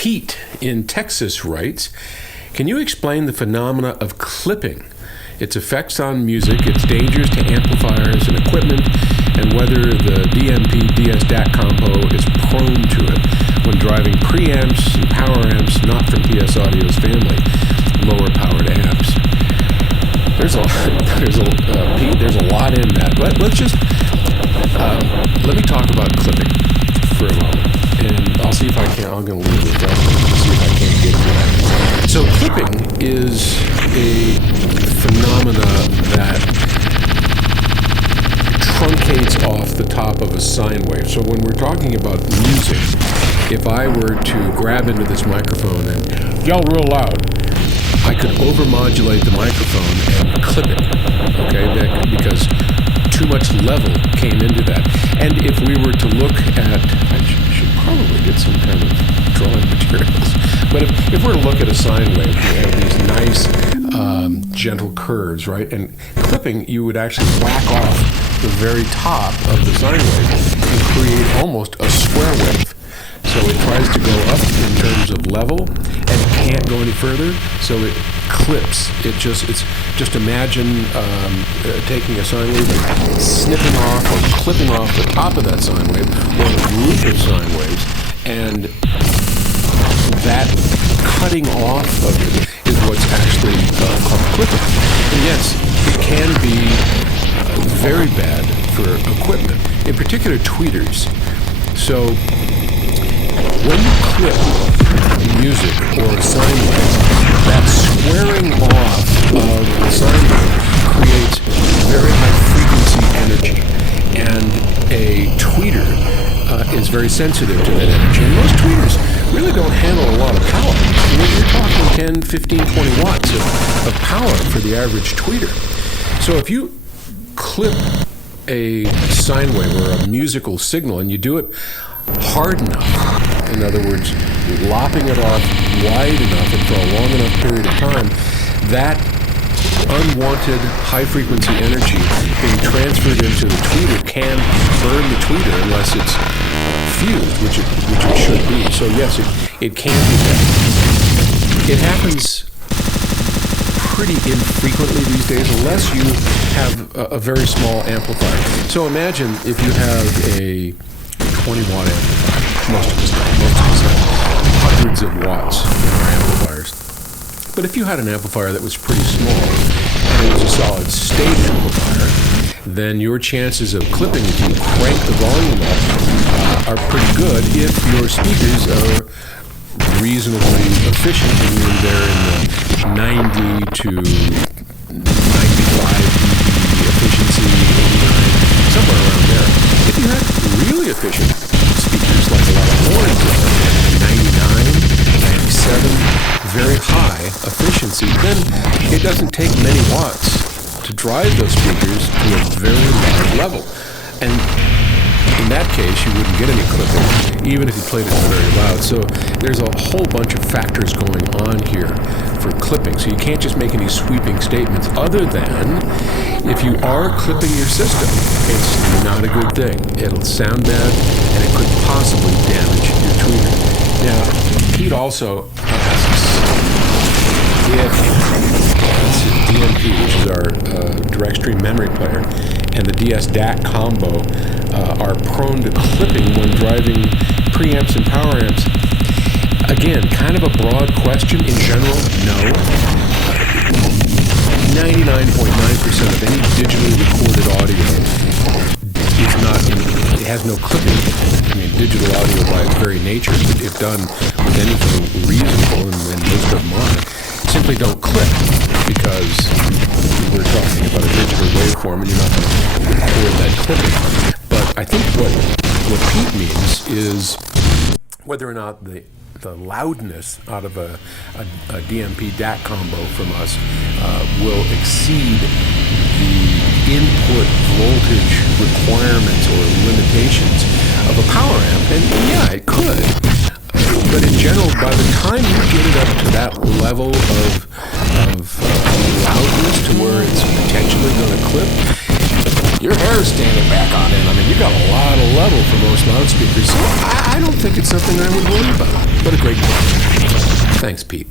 Pete in Texas writes, can you explain the phenomena of clipping, its effects on music, its dangers to amplifiers and equipment, and whether the DMP DS-DAC combo is prone to it when driving preamps and power amps not from PS Audio's family, lower powered amps? There's a Pete, there's a lot in that. Let's just let me talk about clipping for a moment, and I'll see if I can. I'm going to leave it down and see if I can get to that. So clipping is a phenomena that truncates off the top of a sine wave. So when we're talking about music, if I were to grab into this microphone and yell real loud, I could overmodulate the microphone and clip it, okay, because too much level came into that. And if we were to look at, I should probably get some kind of drawing materials, but if we're to look at a sine wave, we have these nice gentle curves, right? And clipping, you would actually whack off the very top of the sine wave and create almost a square wave. So it tries to go up in terms of level, and it can't go any further, so it clips. It's just imagine taking a sine wave and snipping off or clipping off the top of that sine wave, or a group of sine waves, and that cutting off of it is what's actually called clipping. And yes, it can be very bad for equipment, in particular tweeters. So when you clip music or a sine wave, that squaring off of the sine wave creates very high frequency energy, and a tweeter is very sensitive to that energy. And most tweeters really don't handle a lot of power. You're talking 10, 15, 20 watts of power for the average tweeter. So if you clip a sine wave or a musical signal and you do it hard enough, in other words, lopping it off wide enough and for a long enough period of time, that unwanted high-frequency energy being transferred into the tweeter can burn the tweeter unless it's fused, which it should be. So yes, it can be bad. It happens pretty infrequently these days unless you have a very small amplifier. So imagine if you have a 20-watt amplifier. Most of us have hundreds of watts in our amplifiers. But if you had an amplifier that was pretty small and it was a solid state amplifier, then your chances of clipping if you crank the volume up are pretty good if your speakers are reasonably efficient. I mean, they're in the 90 to 95 dB efficiency, 89, somewhere around there. If you had really efficient speakers like a lot of horns are, 99, 97, very high efficiency, then it doesn't take many watts to drive those speakers to a very loud level. And in that case, you wouldn't get any clipping, even if you played it very loud. So there's a whole bunch of factors going on here for clipping. So you can't just make any sweeping statements other than if you are clipping your system, it's not a good thing. It'll sound bad, and it could possibly damage your tweeter. Now, Pete also asks if DMP, which is our direct stream memory player, and the DS-DAC combo are prone to clipping when driving preamps and power amps. Again, kind of a broad question. In general, no. 99.9% of any digitally recorded audio is not, it has no clipping. I mean, digital audio by its very nature, if done with anything reasonable, and most of them are, simply don't clip, because we're talking about a digital waveform and you're not going to record that clipping. But I think what Pete means is whether or not the loudness out of a DMP DAC combo from us will exceed the input voltage requirements or limitations of a power amp. And yeah, it could. But in general, by the time you get it up to that level of loudness to where it's potentially going to clip, your hair's standing back on end. I mean, you got a lot of level for most loudspeakers. So I don't think it's something I would worry about. What a great question. Thanks, Pete.